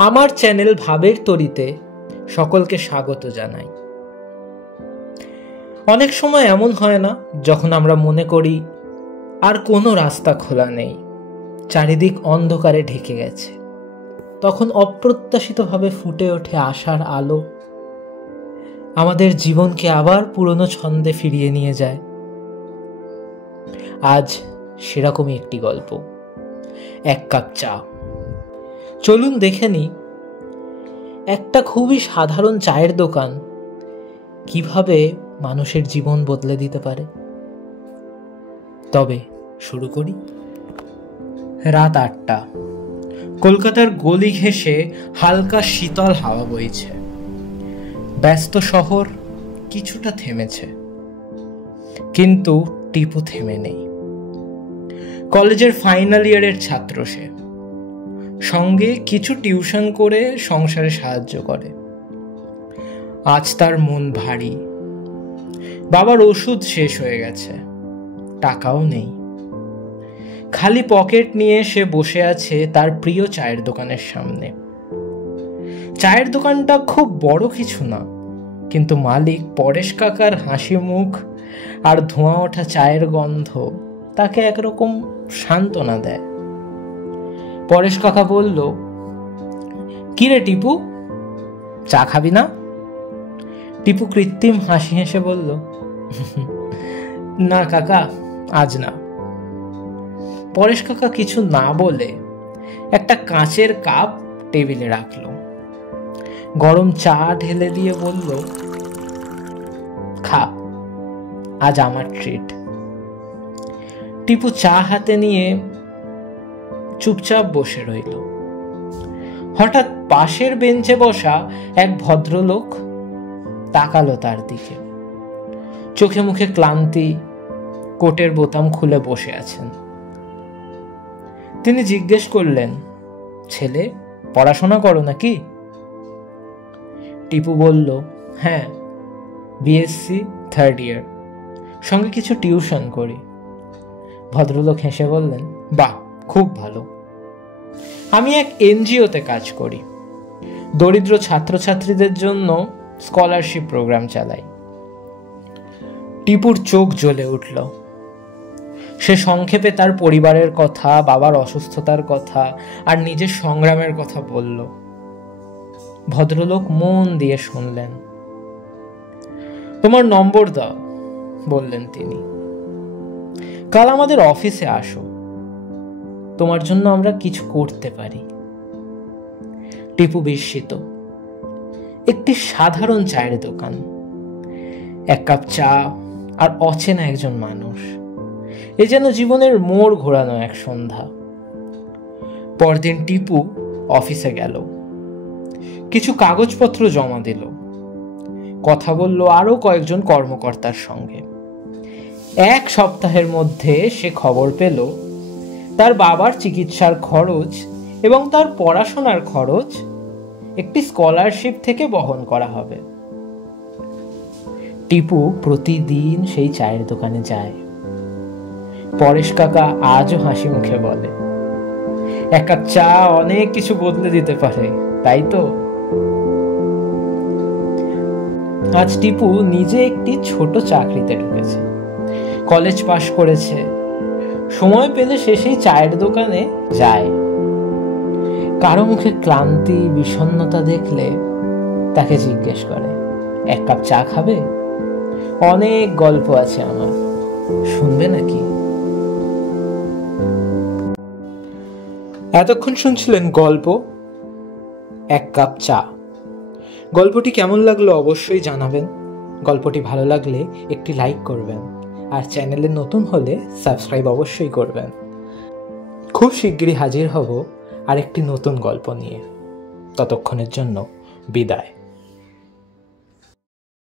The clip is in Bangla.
আমার চ্যানেল ভাবের তরিতে সকলকে স্বাগত জানাই। অনেক সময় এমন হয় না, যখন আমরা মনে করি আর কোনো রাস্তা খোলা নেই, চারিদিক অন্ধকারে ঢেকে গেছে, তখন অপ্রত্যাশিতভাবে ফুটে ওঠে আশার আলো, আমাদের জীবনকে আবার পুরনো ছন্দে ফিরিয়ে নিয়ে যায়। আজ সেরকমই একটি গল্প, এক কাপ চা। চলুন দেখে নিই একটা খুবই সাধারণ চায়ের দোকান কিভাবে মানুষের জীবন বদলে দিতে পারে। তবে শুরু করি। রাত 8টা, কলকাতার গলি ঘেঁষে হালকা শীতল হাওয়া বইছে। ব্যস্ত শহর কিছুটা থেমেছে, কিন্তু টিপু থেমে নেই। কলেজের ফাইনাল ইয়ারের ছাত্র সে, সঙ্গে কিছু টিউশন করে সংসারে সাহায্য করে। আজ তার মন ভারী। বাবার ওষুধ শেষ হয়ে গেছে, টাকাও নেই। খালি পকেট নিয়ে সে বসে আছে তার প্রিয় চায়ের দোকানের সামনে। চায়ের দোকানটা খুব বড় কিছু না, কিন্তু মালিক পরেশ কাকার হাসি মুখ আর ধোঁয়া ওঠা চায়ের গন্ধ তাকে একরকম সান্ত্বনা দেয়। পরেশ কাকা বলল, কিরে টিপু, চা খাবি না? টিপু কৃত্রিম হাসি হেসে বলল, না কাকা, আজ না। পরেশ কাকা কিছু না বলে একটা কাঁচের কাপ টেবিলে রাখলো, গরম চা ঢেলে দিয়ে বলল, খা, আজ আমার ট্রিট। টিপু চা হাতে নিয়ে চুপচাপ বসে রইল। হঠাৎ পাশের বেঞ্চে বসা এক ভদ্রলোক তাকালো তার দিকে। চোখে মুখে ক্লান্তি, কোটের বোতাম খুলে বসে আছেন। তিনি জিজ্ঞেস করলেন, ছেলে, পড়াশোনা করো নাকি? টিপু বলল, হ্যাঁ, বিএসসি 3rd ইয়ার, সঙ্গে কিছু টিউশন করি। ভদ্রলোক হেসে বললেন, বাহ, খুব ভালো। আমি এক এনজিওতে কাজ করি, দরিদ্র ছাত্রছাত্রীদের জন্য স্কলারশিপ প্রোগ্রাম চালাই। টিপুর চোখ জ্বলে উঠল। সে সংক্ষেপে তার পরিবারের কথা, বাবার অসুস্থতার কথা আর নিজের সংগ্রামের কথা বলল। ভদ্রলোক মন দিয়ে শুনলেন। তোমার নম্বর দাও, বললেন তিনি। কাল আমাদের অফিসে আসো, তোমার জন্য আমরা কিছু করতে পারি। টিপু বিস্মিত। একটি সাধারণ চায়ের দোকান, এক কাপ চা আর অচেনা একজন মানুষ, এ যেন জীবনের মোড় ঘোরানো এক সন্ধ্যা। পরদিন টিপু অফিসে গেল, কিছু কাগজপত্র জমা দিল, কথা বলল আরো কয়েকজন কর্মকর্তার সঙ্গে। 1 সপ্তাহের মধ্যে সে খবর পেল তার বাবার চিকিৎসার খরচ এবং তার পড়াশোনার খরচ একটি স্কলারশিপ থেকে বহন করা হবে। টিপু প্রতিদিন সেই চায়ের দোকানে যায়। পরেশ কাকা আজও হাসি মুখে বলে, এক কাপ চা অনেক কিছু বদলে দিতে পারে, তাই তো? আজ টিপু নিজে একটি ছোট চাকরিতে ঢুকেছে, কলেজ পাশ করেছে। সময় পেলে সে সেই চায়ের দোকানে যায়। কারো মুখে ক্লান্তি, বিষণ্ণতা দেখলে তাকে জিজ্ঞেস করে, এক কাপ চা খাবে? অনেক গল্প আছে আমার, শুনবে নাকি? এতক্ষণ শুনছিলেন গল্প এক কাপ চা। গল্পটি কেমন লাগলো অবশ্যই জানাবেন। গল্পটি ভালো লাগলে একটি লাইক করবেন, আর চ্যানেলে নতুন হলে সাবস্ক্রাইব অবশ্যই করবেন। খুব শিগগিরই হাজির হব আরেকটি নতুন গল্প নিয়ে। ততক্ষণের জন্য বিদায়।